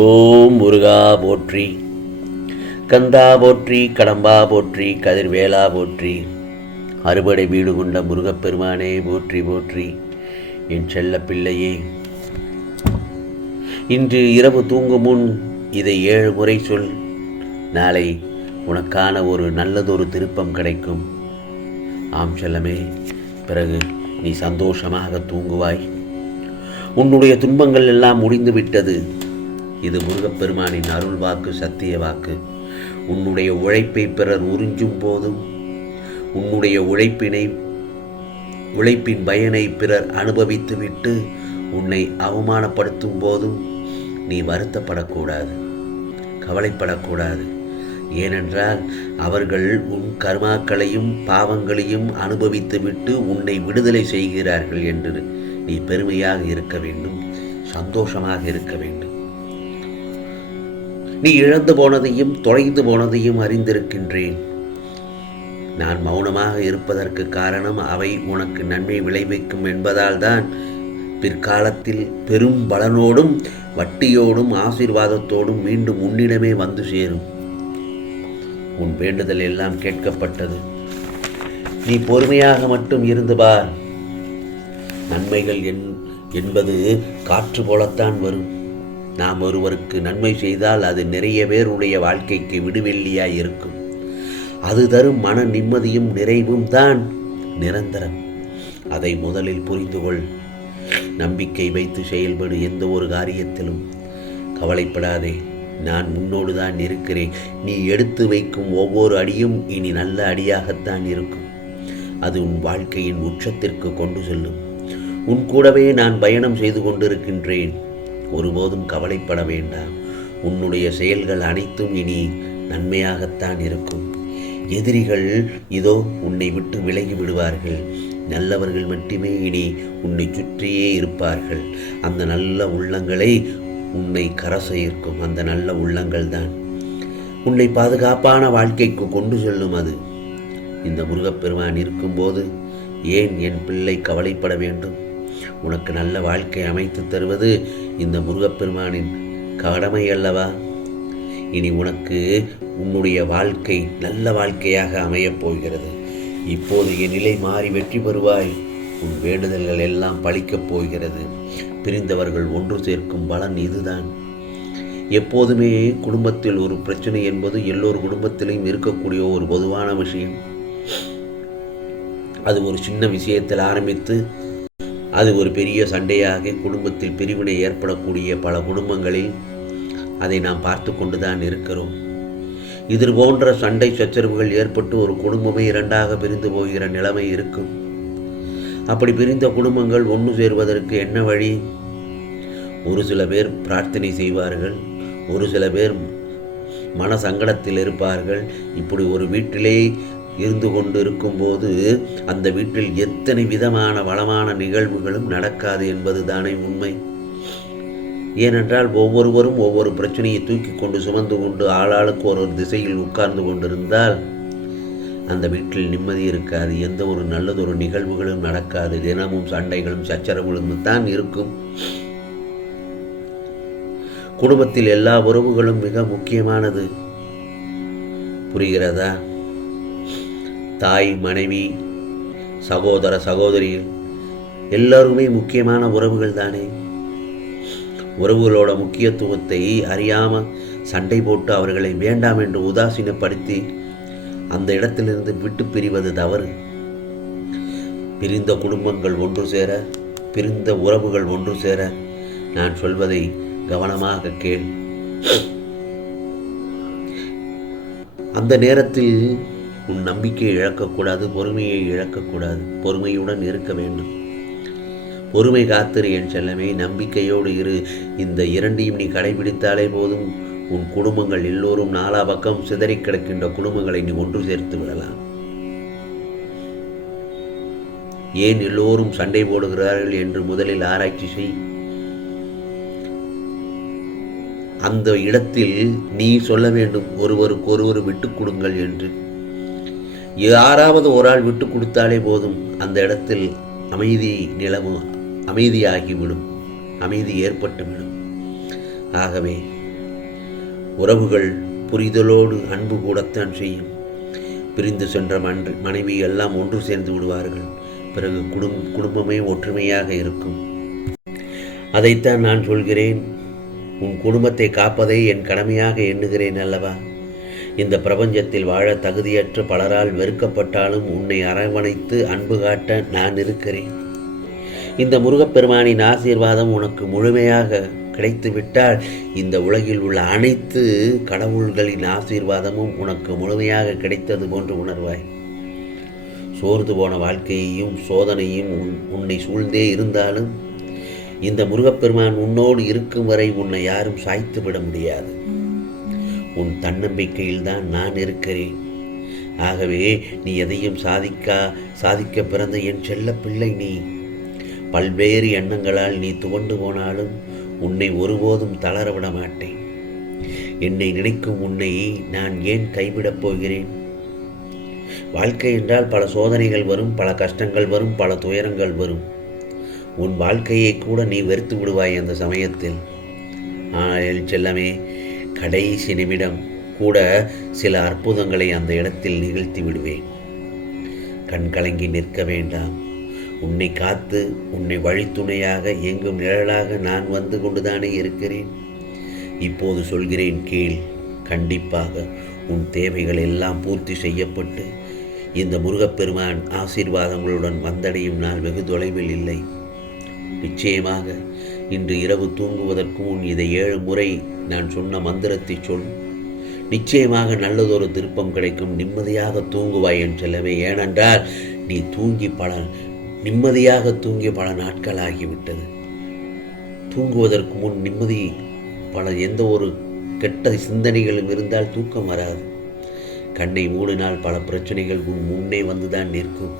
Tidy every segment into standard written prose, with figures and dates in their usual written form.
ஓம் முருகா போற்றி, கந்தா போற்றி, கடம்பா போற்றி, கதிர்வேலா போற்றி, அறுபடை வீடு கொண்ட முருகப்பெருமானே போற்றி போற்றி. என் செல்ல பிள்ளையே, இன்று இரவு தூங்கும் முன் இதை 7 முறை சொல். நாளை உனக்கான ஒரு நல்லதொரு திருப்பம் கிடைக்கும். ஆம் செல்லமே, பிறகு நீ சந்தோஷமாக தூங்குவாய். உன்னுடைய துன்பங்கள் எல்லாம் முடிந்து விட்டது. இது முருகப்பெருமானின் அருள் வாக்கு, சத்திய வாக்கு. உன்னுடைய உழைப்பை பிறர் உறிஞ்சும் போதும், உன்னுடைய உழைப்பின் பயனை பிறர் அனுபவித்துவிட்டு உன்னை அவமானப்படுத்தும் போதும் நீ வருத்தப்படக்கூடாது, கவலைப்படக்கூடாது. ஏனென்றால் அவர்கள் உன் கர்மாக்களையும் பாவங்களையும் அனுபவித்துவிட்டு உன்னை விடுதலை செய்கிறார்கள் என்று நீ பெருமையாக இருக்க வேண்டும், சந்தோஷமாக இருக்க வேண்டும். நீ இழந்து போனதையும் தொலைந்து போனதையும் அறிந்திருக்கின்றேன். நான் மௌனமாக இருப்பதற்கு காரணம் அவை உனக்கு நன்மை விளைவிக்கும் என்பதால் தான். பிற்காலத்தில் பெரும் பலனோடும் வட்டியோடும் ஆசீர்வாதத்தோடும் மீண்டும் உன்னிடமே வந்து சேரும். உன் வேண்டுதல் எல்லாம் கேட்கப்பட்டது. நீ பொறுமையாக மட்டும் இருந்து பார். நன்மைகள் என்பது காற்று போலத்தான் வரும். நாம் ஒருவருக்கு நன்மை செய்தால் அது நிறைய பேருடைய வாழ்க்கைக்கு விடுவெள்ளியாய் இருக்கும். அது தரும் மன நிம்மதியும் நிறைவும் தான் நிரந்தரம். அதை முதலில் புரிந்து கொள். நம்பிக்கை வைத்து செயல்படு. எந்த ஒரு காரியத்திலும் கவலைப்படாதே. நான் உன்னோடு தான் இருக்கிறேன். நீ எடுத்து வைக்கும் ஒவ்வொரு அடியும் இனி நல்ல அடியாகத்தான் இருக்கும். அது உன் வாழ்க்கையின் உச்சத்திற்கு கொண்டு செல்லும். உன் கூடவே நான் பயணம் செய்து கொண்டிருக்கின்றேன். ஒருபோதும் கவலைப்பட வேண்டாம். உன்னுடைய செயல்கள் அனைத்தும் இனி நன்மையாகத்தான் இருக்கும். எதிரிகள் இதோ உன்னை விட்டு விலகி விடுவார்கள். நல்லவர்கள் மட்டுமே இனி உன்னை சுற்றியே இருப்பார்கள். அந்த நல்ல உள்ளங்களை உன்னை கரசேர்க்கும். அந்த நல்ல உள்ளங்கள் தான் உன்னை பாதுகாப்பான வாழ்க்கைக்கு கொண்டு செல்லும். அது இந்த முருகப்பெருமான் இருக்கும்போது ஏன் என் பிள்ளை கவலைப்பட வேண்டும்? உனக்கு நல்ல வாழ்க்கை அமைத்து தருவது இந்த முருகப்பெருமானின் கடமை அல்லவா? இனி உனக்கு உன்னுடைய வாழ்க்கை நல்ல வாழ்க்கையாக அமையப் போகிறது. இப்போதைய நிலை மாறி வெற்றி பெறுவாய். உன் வேண்டுதல்கள் எல்லாம் பலிக்கப் போகிறது. பிரிந்தவர்கள் ஒன்று சேர்க்கும் பலன் இதுதான். எப்போதுமே குடும்பத்தில் ஒரு பிரச்சனை என்பது எல்லோரு குடும்பத்திலையும் இருக்கக்கூடிய ஒரு பொதுவான விஷயம். அது ஒரு சின்ன விஷயத்தில் ஆரம்பித்து அது ஒரு பெரிய சண்டையாக குடும்பத்தில் பிரிவினை ஏற்படக்கூடிய பல குடும்பங்களில் அதை நாம் பார்த்து கொண்டுதான் இருக்கிறோம். இது போன்ற சண்டை சச்சரவுகள் ஏற்பட்டு ஒரு குடும்பமே 2ஆக பிரிந்து போகிற நிலைமை இருக்கும். அப்படி பிரிந்த குடும்பங்கள் ஒன்று சேர்வதற்கு என்ன வழி? ஒரு சில பேர் பிரார்த்தனை செய்வார்கள், ஒரு சில பேர் மன சங்கடத்தில் இருப்பார்கள். இப்படி ஒரு வீட்டிலே இருந்து கொண்டு இருக்கும்போது அந்த வீட்டில் எத்தனை விதமான வளமான நிகழ்வுகளும் நடக்காது என்பது தானே உண்மை. ஏனென்றால் ஒவ்வொருவரும் ஒவ்வொரு பிரச்சனையை தூக்கி கொண்டு சுமந்து கொண்டு ஆளாளுக்கு ஒரு திசையில் உட்கார்ந்து கொண்டிருந்தால் அந்த வீட்டில் நிம்மதி இருக்காது. எந்த ஒரு நல்லதொரு நிகழ்வுகளும் நடக்காது. தினமும் சண்டைகளும் சச்சரவுகளும் தான் இருக்கும். குடும்பத்தில் எல்லா உறவுகளும் மிக முக்கியமானது. புரிகிறதா? தாய், மனைவி, சகோதர, சகோதரிகள் எல்லாருமே முக்கியமான உறவுகள் தானே. உறவுகளோட முக்கியத்துவத்தை அறியாமல் சண்டை போட்டு அவர்களை வேண்டாம் என்று உதாசீனப்படுத்தி அந்த இடத்திலிருந்து விட்டு பிரிவது தவறு. பிரிந்த குடும்பங்கள் ஒன்று சேர, பிரிந்த உறவுகள் ஒன்று சேர நான் சொல்வதை கவனமாக கேள். அந்த நேரத்தில் உன் நம்பிக்கையை இழக்கக்கூடாது, பொறுமையை இழக்கக்கூடாது. பொறுமையுடன் இருக்க வேண்டும். பொறுமை காத்திரு என் செல்லமே. நம்பிக்கையோடு இரு. இந்த 2ஐயும் நீ கடைபிடித்தாலே போதும். உன் குடும்பங்கள் எல்லோரும் 4 பக்கம் சிதறி கிடக்கின்ற குடும்பங்களை நீ ஒன்று சேர்த்து விடலாம். ஏன் எல்லோரும் சண்டை போடுகிறார்கள் என்று முதலில் ஆராய்ச்சி செய். அந்த இடத்தில் நீ சொல்ல வேண்டும், ஒருவருக்கு ஒருவர் விட்டுக் கொடுங்கள் என்று. யாராவது ஒரு ஆள் விட்டு கொடுத்தாலே போதும், அந்த இடத்தில் அமைதி நிலவும், அமைதியாகிவிடும். அமைதி ஏற்பட்டுவிடும். ஆகவே உறவுகள் புரிதலோடு அன்பு கூடத்தான் செய்யும். பிரிந்து சென்ற மனைவி எல்லாம் ஒன்று சேர்ந்து விடுவார்கள். பிறகு குடும்பமே ஒற்றுமையாக இருக்கும். அதைத்தான் நான் சொல்கிறேன். உன் குடும்பத்தை காப்பதை என் கடமையாக எண்ணுகிறேன் அல்லவா? இந்த பிரபஞ்சத்தில் வாழ தகுதியற்ற பலரால் வெறுக்கப்பட்டாலும் உன்னை அரவணைத்து அன்பு காட்ட நான் இருக்கிறேன். இந்த முருகப்பெருமானின் ஆசீர்வாதம் உனக்கு முழுமையாக கிடைத்துவிட்டால் இந்த உலகில் உள்ள அனைத்து கடவுள்களின் ஆசீர்வாதமும் உனக்கு முழுமையாக கிடைத்தது போன்று உணர்வாய். சோர்ந்து போன வாழ்க்கையையும் சோதனையும் உன்னை சூழ்ந்தே இருந்தாலும் இந்த முருகப்பெருமான் உன்னோடு இருக்கும் வரை உன்னை யாரும் சாய்த்து விட முடியாது. உன் தன்னம்பிக்கையில்தான் நான் இருக்கிறேன். ஆகவே நீ எதையும் சாதிக்க பிறந்த என் செல்ல பிள்ளை நீ. பல்வேறு எண்ணங்களால் நீ துவண்டு போனாலும் உன்னை ஒருபோதும் தளரவிட மாட்டேன். என்னை நினைக்கும் உன்னை நான் ஏன் கைவிடப் போகிறேன்? வாழ்க்கை என்றால் பல சோதனைகள் வரும், பல கஷ்டங்கள் வரும், பல துயரங்கள் வரும். உன் வாழ்க்கையை கூட நீ வெறுத்து விடுவாய் அந்த சமயத்தில். ஆனால் செல்லமே, கடைசி நிமிடம் கூட சில அற்புதங்களை அந்த இடத்தில் நிகழ்த்தி விடுவேன். கண் கலங்கி நிற்க வேண்டாம். உன்னை காத்து உன்னை வழித்துணையாக எங்கும் நிழலாக நான் வந்து கொண்டுதானே இருக்கிறேன். இப்போது சொல்கிறேன் கேள். கண்டிப்பாக உன் தேவைகள் எல்லாம் பூர்த்தி செய்யப்பட்டு இந்த முருகப்பெருமான் ஆசீர்வாதங்களுடன் வந்தடையும் நாள் வெகு தொலைவில் இல்லை. நிச்சயமாக இன்று இரவு தூங்குவதற்கு முன் இதை 7 முறை நான் சொன்ன மந்திரத்தை சொல். நிச்சயமாக நல்லதொரு திருப்பம் கிடைக்கும். நிம்மதியாக தூங்குவாய் என் செல்லவே. ஏனென்றால் நீ நிம்மதியாக தூங்கி பல நாட்கள் ஆகிவிட்டது. தூங்குவதற்கு முன் நிம்மதி எந்த ஒரு கெட்ட சிந்தனைகளும் இருந்தால் தூக்கம் வராது. கண்ணை மூடினால் பல பிரச்சனைகள் உன் முன்னே வந்துதான் நிற்கும்.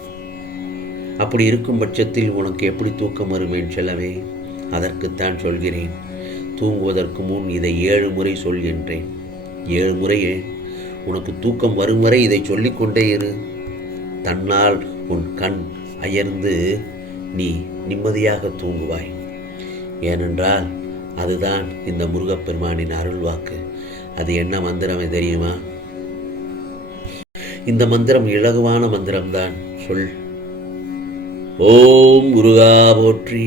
அப்படி இருக்கும் பட்சத்தில் உனக்கு எப்படி தூக்கம் வரும் என் செல்லவே? அதற்குத்தான் சொல்கிறேன். தூங்குவதற்கு முன் இதை 7 முறை சொல்கின்றேன். 7 முறை உனக்கு தூக்கம் வரும் வரை இதை சொல்லிக்கொண்டே இரு. தன்னால் உன் கண் அயர்ந்து நீ நிம்மதியாக தூங்குவாய். ஏனென்றால் அதுதான் இந்த முருகப்பெருமானின் அருள்வாக்கு. அது என்ன மந்திரம் தெரியுமா? இந்த மந்திரம் இலகுவான மந்திரம்தான். சொல். ஓம் முருகா போற்றி,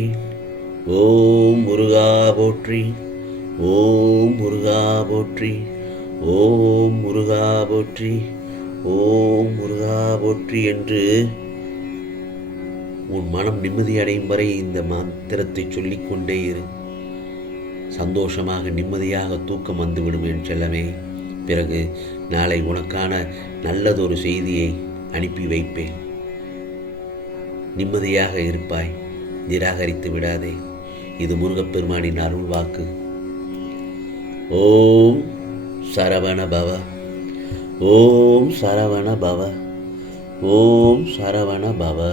ஓம் முருகா போற்றி, ஓம் முருகா போற்றி, ஓம் முருகா போற்றி, ஓம் முருகா போற்றி என்று உன் மனம் நிம்மதியடையும் வரை இந்த மந்திரத்தை சொல்லிக்கொண்டே இரு. சந்தோஷமாக நிம்மதியாக தூக்கம் வந்துவிடும் என் செல்லமே. பிறகு நாளை உனக்கான நல்லதொரு செய்தியை அனுப்பி வைப்பேன். நிம்மதியாக இருப்பாய். நிராகரித்து விடாதே. இது முருகப்பெருமானின் அருள் வாக்கு. ஓம் சரவண பவ, ஓம் சரவண பவ, ஓம் சரவண பவ.